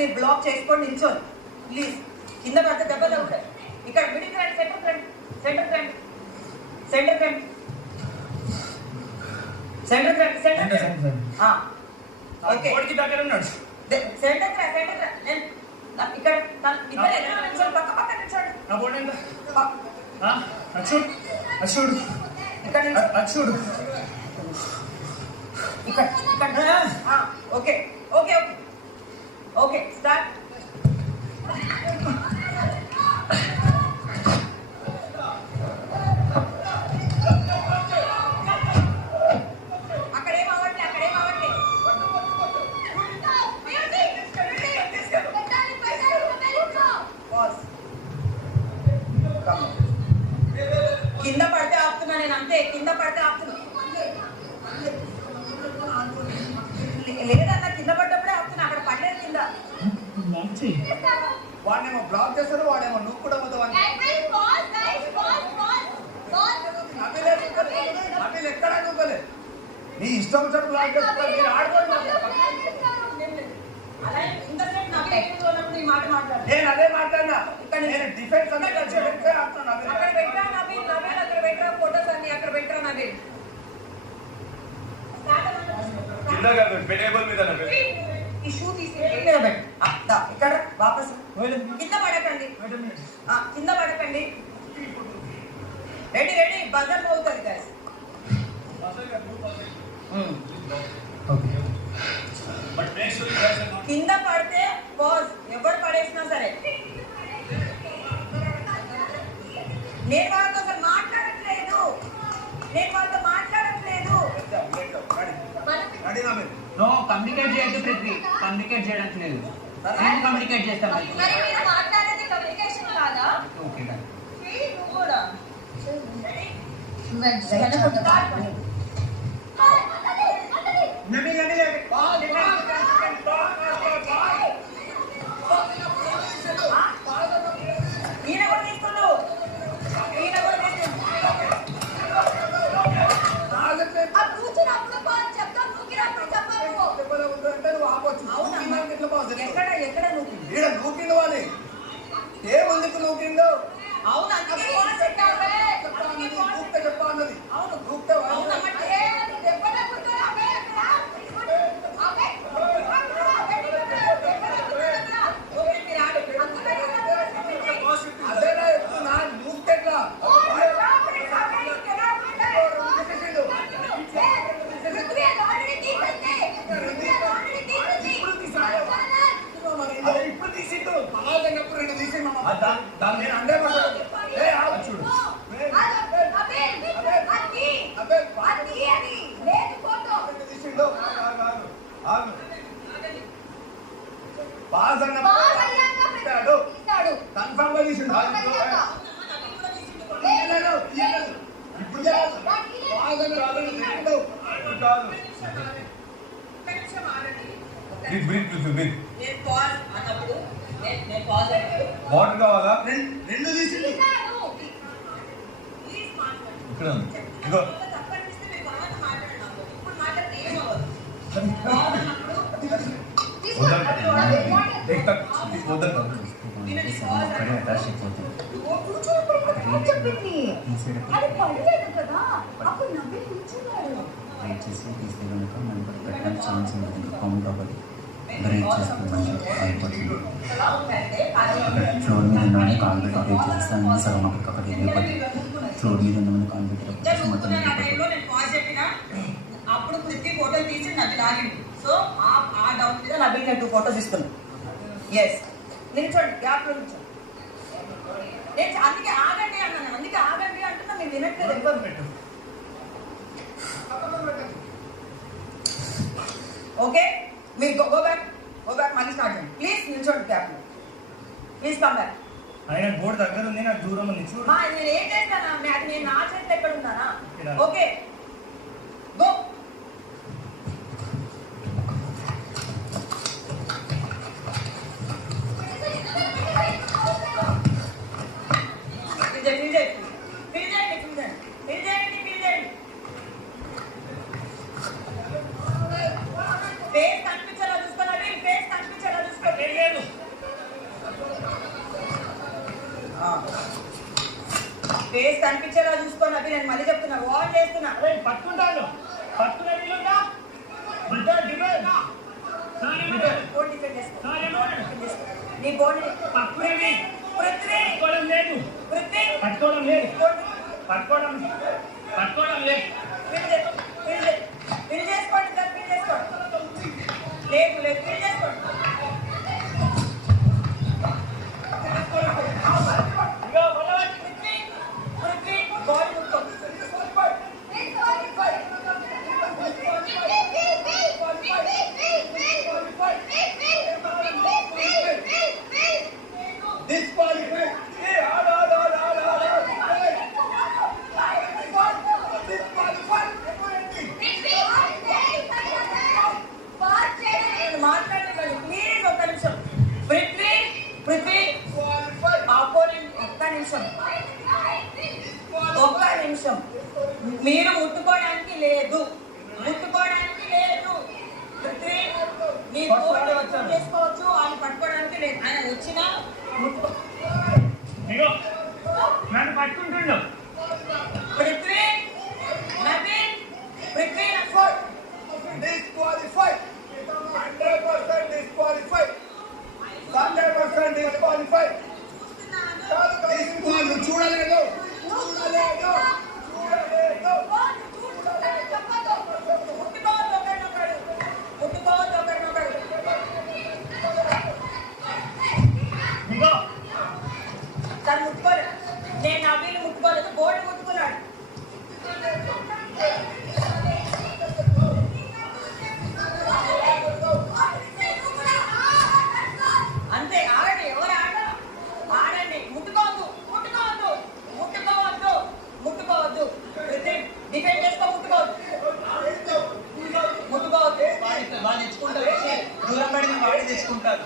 మీరు బ్లాక్ చేసుకోండి నిల్చోండి ప్లీజ్. కింద పడితే దెబ్బలు అవుతాయి. ఇక్కడ మిడిల్ రండి, సెంటర్ రండి, సెంటర్ రండి, సెంటర్ రండి, సెంటర్ రండి, సెంటర్. ఓకే దగ్గర ఉన్నాడు. సెంటర్ రా, సెంటర్ రా. నేను ఇక్కడ ఇద్దరు ఎక్కడ నిల్చోండి, పక్క పక్క నిల్చోండి. నా బోర్డు ఎంత అచ్చుడు అచ్చుడు ఇక్కడ అచ్చుడు ఇక్కడ ఇక్కడ. Okay okay okay okay start. కింద పడితే ఆపుతున్నా నేను, అంతే. కింద పడితే ఆపుతున్నా లేదన్నా, కింద పడ్డప్పుడే ఆపుతున్నా. అక్కడ పడలేదు కింద. వాడేమో బ్లాక్ చేస్తాడు, వాడేమో నువ్వు కూడా పోతావు. ఎక్కడా నువ్వులే నీ ఇష్టం వచ్చినట్టు బ్లాక్ చేస్తాడు. నేను ఆడుకోండి, నేను అదే మాట్లాడినా. ఇక్కడ నేను డిఫెన్స్ అక్కడ పెట్టా నవీన్, నవీన్ అక్కడ పెట్టా ఫోటోస్ అన్ని అక్కడ పెట్టా నవీన్. ఇష్యూ తీసి ఇక్కడ వాపస్ కింద పడకండి, కింద పడకండి. రెడీ రెడీ, బజర్ పోతుంది గైస్. కింద పడితే పాజ్, ఎవరు పడేసినా సరే. నేను వాళ్ళతో అసలు మాట్లాడట్లేదు, నేను వాళ్ళతో మాట్లాడట్లేదు. నో కమ్యూనికేట్ చేయొద్దు పృథ్వీ, కమ్యూనికేట్ చేయడానికి లేదు. నేను కమ్యూనికేట్ చేస్తాను. మరి మీరు మాట్లాడేది కమ్యూనికేషన్ కాదా? Okay done. నువ్వు కూడా నవీన్ నవీన్ ఈయన కూడా తీసుకున్నావు, ఈయన కూడా ఎక్కడ ఎక్కడ నూకిండు వాళ్ళు ఏ ముందుకు నూకిండు. అవును చెప్పాలి. అవును వాటర్ కావాలా? రెండు తీసి పెట్టడానికి ఛాన్స్ ఉంటుంది. కౌంట్ అవ్వదు, బ్రేక్ చేసుకుంటే అయిపోతుంది. ఫ్లోర్ మీద ఉన్నవాడిని కాలు పెట్టి బ్రేక్ చేస్తే అన్ని సగం అక్కడికి వెళ్ళిపోతుంది. ఫ్లోర్ మీద ఉన్నవాడిని కాలు పెట్టి మొత్తం అప్పుడు ప్రతి ఫోటో తీసి నాకు లాగింది. సో ఆ డౌట్ మీద నవీన్ నేను 2 ఫోటోస్ ఇస్తున్నాను. ఎస్ నిల్చోండి, గ్యాప్ లో నిల్చోండి. నేను అందుకే ఆగండి అన్నాను, అందుకే ఆగండి అంటున్నా, మీరు వినట్లేదు. ఎక్కువ పెట్టు. ఓకే మీరు గో బ్యాక్ మళ్ళీ స్టార్ట్ చేయండి ప్లీజ్. నిల్చోండి గ్యాప్ లో ప్లీజ్, కమ్ బ్యాక్. ఆయన బోర్డు దగ్గర ఉంది, నాకు దూరం ఉంది. చూడు నేను ఏం చేస్తానా, అది నేను నా చేతిలో ఎక్కడ ఉన్నానా? Okay go. ఫేస్ కనిపించాలా చూసుకోవాలి, ఫేస్ కనిపించాలా చూసుకోవాలి. కనిపించేలా చూసుకోండి అవి. నేను మళ్ళీ చెప్తున్నా, వాన్ చేస్తున్నా. పట్టుకుంటాను పట్టుకునే వీలుందా? బోర్డు డిఫెండ్ చేసుకో. నీ బోర్డు పట్టుకునేవి పృథ్వీ పట్టుకోవడం లేదు. పృథ్వీ పట్టుకోవడం లేదు. బోర్డు పట్టుకోవడం లేదు. ఫిల్ చేసుకోండి సార్, ఫిల్ చేసుకోండి. లేదు లేదు, ఫిల్ చేసుకోండి. పృథ్వీ బాల్ ముట్టుకోండి. మాట్లాడండి ప్లీజ్, ఒక్క నిమిషం. పృథ్వీ ఆపోనెంట్ ఒక్క నిమిషం. మీరు ముట్టుకోవడానికి లేదు, పృథ్వీ మీ బోర్డు చేసుకోవచ్చు, ఆయన పట్టుకోవడానికి లేదు. ఆయన వచ్చినా ముట్టుకో. నన్ను పట్టుకుంటుండు. Prithvi Naveen, Prithvi Disqualified. 100% disqualified. 100% disqualified. చూడలేదు. తను ముట్టుకోలేదు. నేను నవీన్ ముట్టుకోలేదు, బోర్డు ముట్టుకున్నాడు. అంతే, ఆడండి. ఎవరు ఆడండి. ముట్టుకోవద్దు. డిఫెండ్ చేసుకో. ముట్టుకోవద్దు. వాడు తెచ్చుకుంటారు, దూరం పడిన వాడి తెచ్చుకుంటారు.